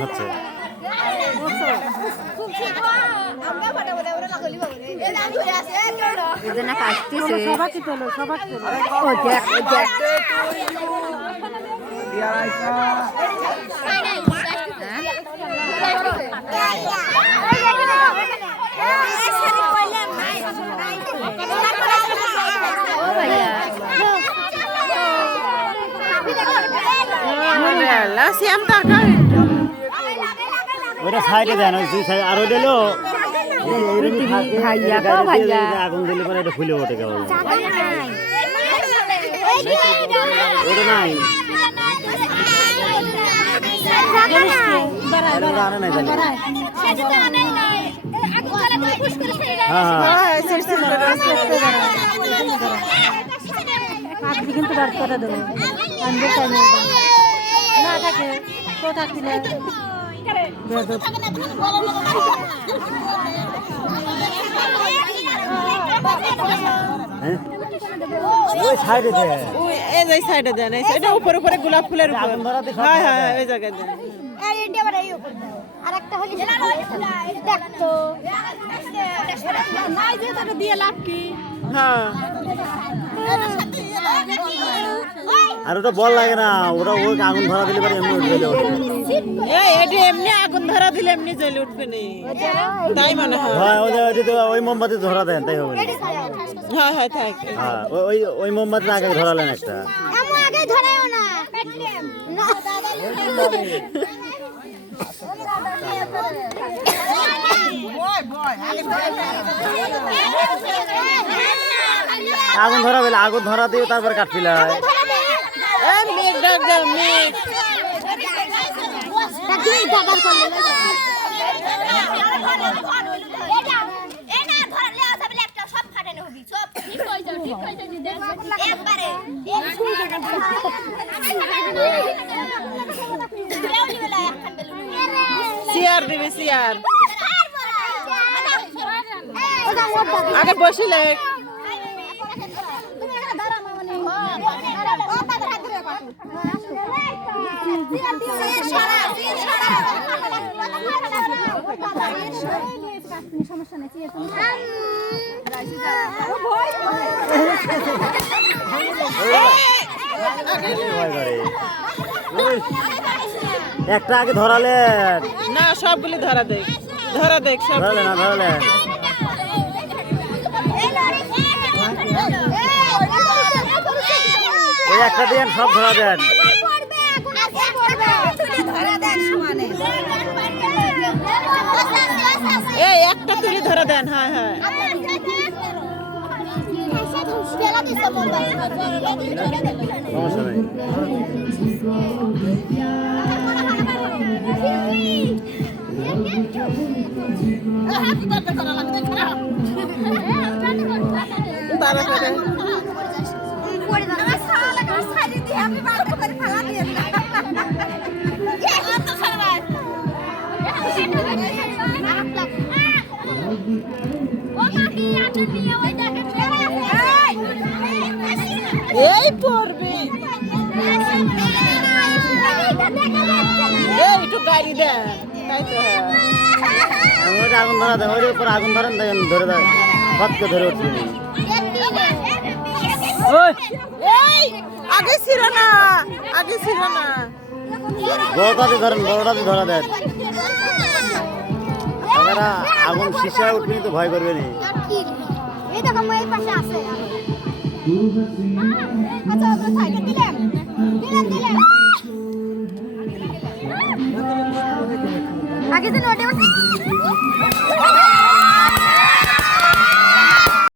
হচ্ছে ওটা সাইডে দেন ওই সাইড আর ওই দিলো আগুন দিলে পরে এটা ফুলে ওঠে কেবল ওটা নাই কিন্তু বার করে দেবো না থাকে তো থাকবি না ওই সাইডে দেন ওই এই যে সাইডে দেন এই সাইডে উপরে উপরে গোলাপ ফুলের উপর হ্যাঁ হ্যাঁ ওই জায়গায় দেন এইটা আবার এই উপর আরেকটা হলি দেখতো নাই যে তোকে দিয়ে লাভ কি হ্যাঁ আর ওটা বল লাগে না ওটা ওই আগুন ধরা দিলে পরে এমনি উঠবে এই এটা এমনি আগুন ধরা দিলে এমনি জ্বলে উঠবে না তাই মনে হয় হ্যাঁ ওই মোমবাতি ধরা দেন তাই হবে হ্যাঁ হ্যাঁ থাক হ্যাঁ ওই মোমবাতি আগে ধরালেন একটা আমু আগে ধরেও না আগুন ধরা বেলা আগুন ধরা দিয়ে তারপর কাটপিলা মেঘ ডাক দাও মেঘ চেয়ার দিবি চেয়ার আগে বসিলে একটা আগে ধরালেন না সবগুলি ধরা দেখ সব ধরালেন না ধরালেন ওই একটা দেন সব ধরা দেন এই একটা তুলি ধরা দেন হ্যাঁ হ্যাঁ সমস্যা নেই এই পড়বে এই একটু গাড়ি দেন তাই তো ওইটা আগুন ধরা দেন ওইটার উপর আগুন ধরেন দেখেন ধরে দেয় ফটকে ধরে উঠছে এই আগে ছিল না বড়টাতে ধরেন বড়টাতে ধরা দেন তারা আগুন শিশা উঠবি তো ভয় করবে না এই দেখো এই পাশে আছে আচ্ছা ওটা সাইডে দিলাম আগে তো নোটে